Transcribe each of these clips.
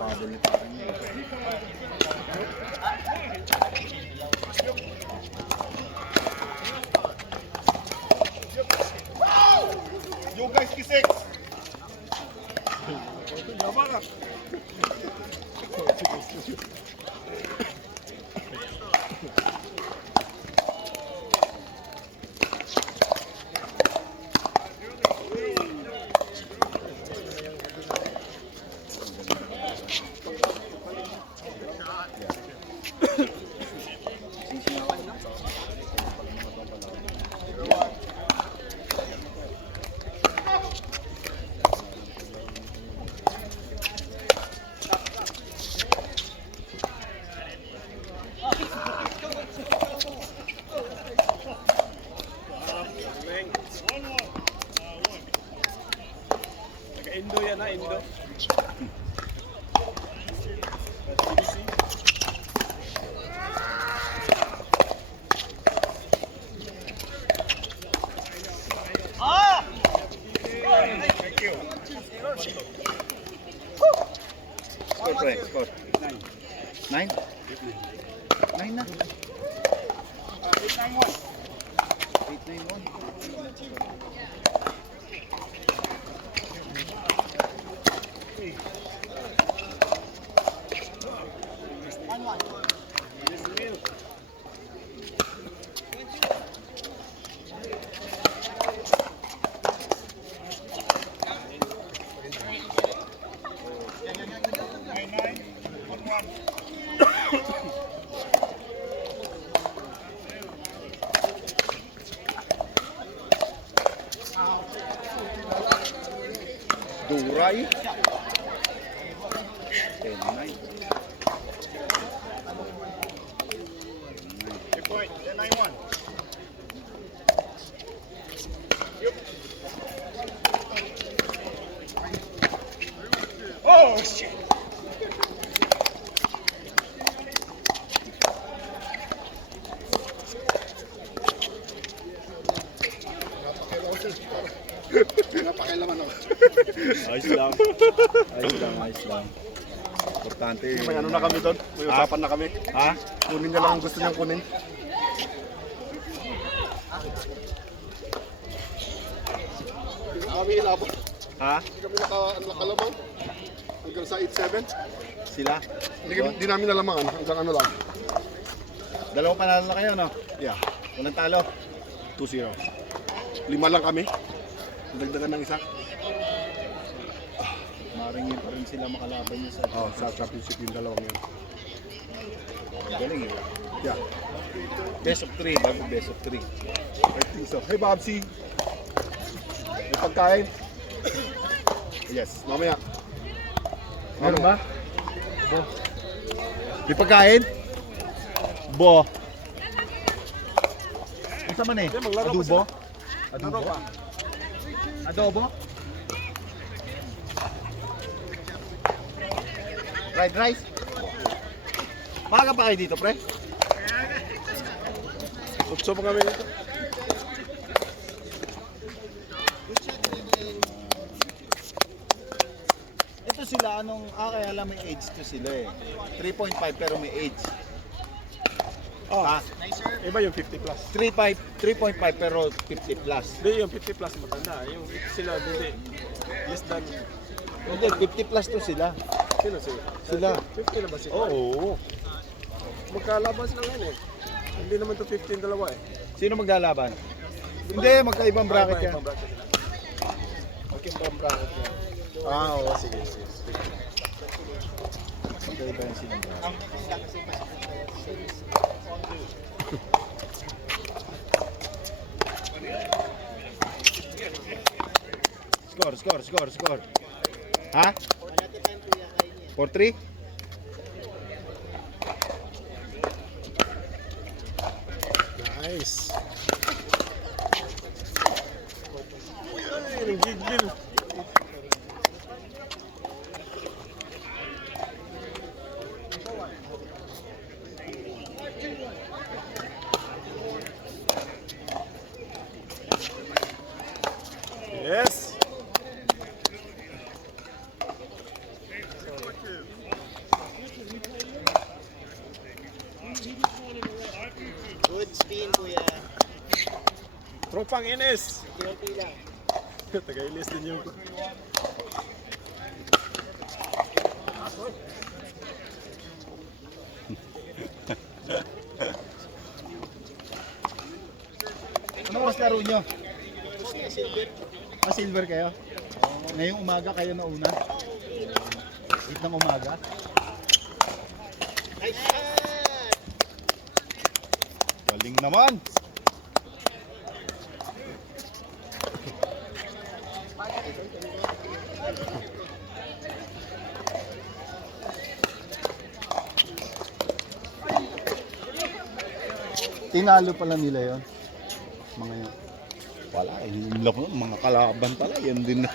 Paddle ni parang yun. You guys kisik. Yamara. Indo yan na, Indo. Ah! Thank you. Score, pre. Score. 9? 9 na. 891. 8-9-1. Duray. 10-9. Good point. 1091. Oh, shit. Napakailaman ako. Ayos lang. Ayos lang, ayos lang. Importante. May ano na kami doon? May usapan na kami. Ha? Kunin niya lang ang gusto niyang kunin. Kami ilabot. Ha? Hindi kami nakalamang. Hanggang sa 8-7. Sila? Hindi namin nalamangan. Hanggang ano lang. Dalawang panalo na kayo, no? Yeah. Walang talo. 2-0. 5 lang kami. Dagdagan ng isa. Maringin pa rin sila makalaban niya sa... Oh, sa championship yung dalawang yun. Galing eh. Yeah. Best of 3, bago best of 3. I think so. Hey, Babsi. May pagkain? Yes, mamaya. Meron ba? Bo. May pagkain? Bo. Ang sama na eh? Adobo? Adobo? Adobo? Fried rice? Maaga pa kayo dito, pre? Utso pa kami dito. Ito sila, kaya lang may age to sila eh. 3.5 pero may age. Oh, Ah, iba yung 50 plus. 3.5 pero 50 plus. Hindi, yung 50 plus matanda. Yung sila, hindi. Less than... Hindi, 50 plus to sila. Sino sila? Sila. 50 na ba sila? Oo. Magkalaban sila ngayon eh. Hindi naman to 15 dalawa eh. Sino maglalaban? Hindi, magkaibang bracket yan. Ibang bracket. Magkaibang bracket yan. Ah, oo. Sige. Magkaiba yan silang bracket. Score. Ha? 4-3? Nice. Ay, nanggigil. Yes. Tropang Ines. Taga-Ilis din yung... Ano oras laro nyo? Ah, silver kayo? Ngayong umaga kayo na una? 8 ng umaga? Galing naman! Tinalo pala nila yon mga yun. Wala, yung lako mga kalaban pala, yan din na.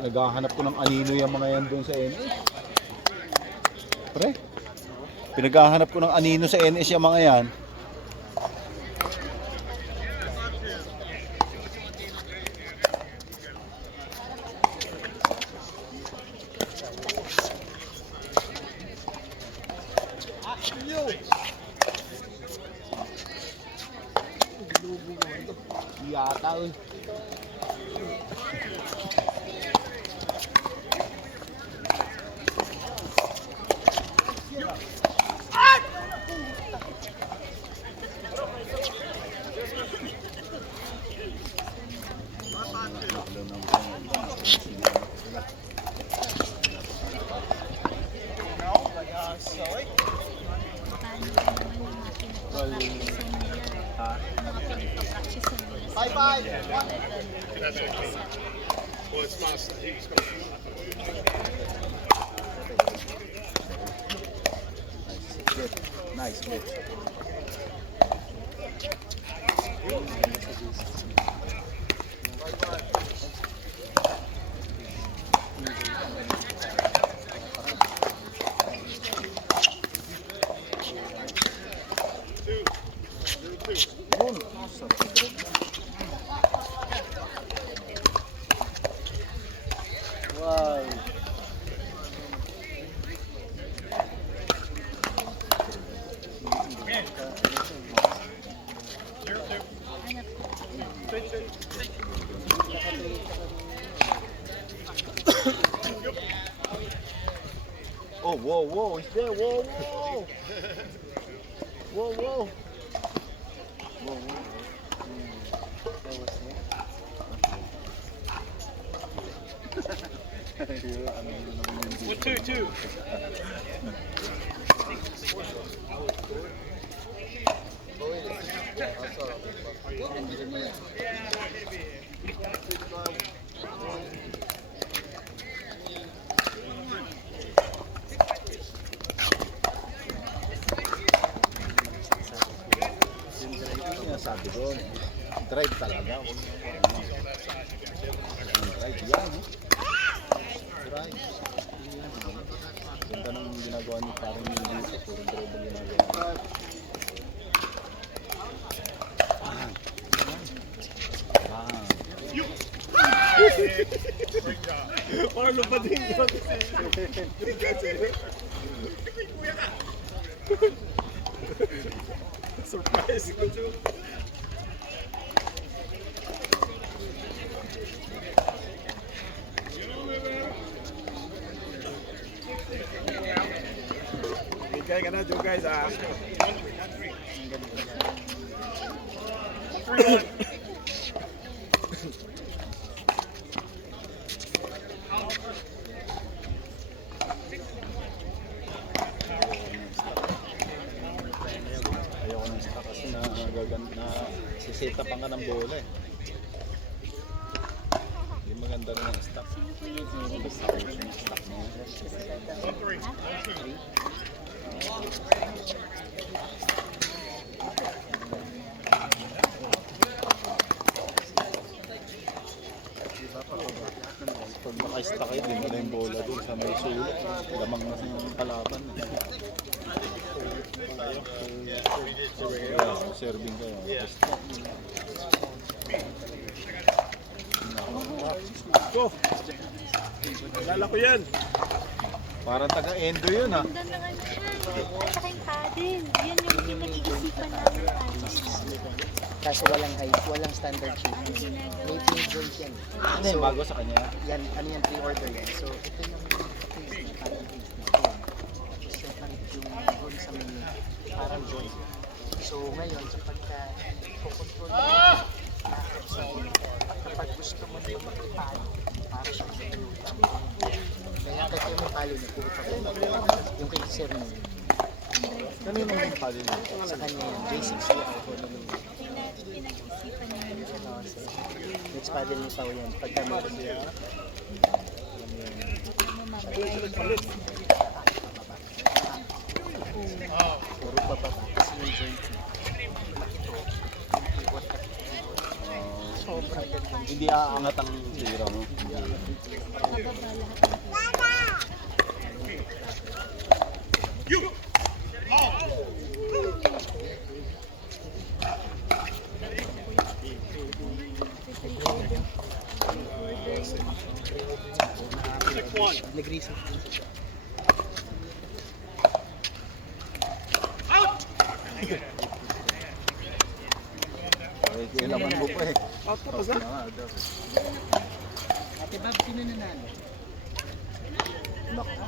Pinaghahanap ko ng anino yung mga yan doon sa NS. Pre, pinaghahanap ko ng anino sa NS yung mga yan. Yata eh. Nice hit. Wow. Oh, whoa, whoa, it's there, whoa, whoa. Whoa, whoa. Whoa, whoa. What, two? Sabi doon, drive talaga. Drive yan, eh. Drive. Ganda ng ginagawa niyo, parang hindi dito, puro drive ang ginagawa. Parang lupa din ko. Surprise ko too. Bigay ka na dyan guys ah. Ayoko ng stock kasi na sisita pa nga ng bola eh. Hindi maganda rin ang stock. Pag naka-stock kayo, di mo na yung bola doon sa may sulok. Lamang na yung kalaban. Serving kayo. Go! Lala ko yan! Parang taga-endo yun ha. Ganda nga siya. At saka yung paddle. Yan yung pinag-iisipan namin paddle. Kaso walang height, walang standard shape. May pin joint yan. Ano yung bago sa kanya? Yan, ano yan, pre-order yan. So, ito yung case na parang case na yan. Separate yung doon sa may parang joint. So, ngayon, sa pagka kukontrol mo, kapag gusto mo na mag-ipalo, para siya sa kaya kasi may palo na puro pa yung kay Sir mo. Ano yung mga palo niya? Sa kanya yan, J60 ako naman. Pinag-isipan namin sa Next paddle ni Pao yan. Pagka meron yan. Puro pa ba? Kasi yung joint niya. Ito, ikot at sobrang ganda. Hindi aangat ang tira mo. Bababa lahat ng Nag-research din siya. Eh, kailangan mo pa eh. Out tapos na. Ate Bob, sino nanalo? Naku.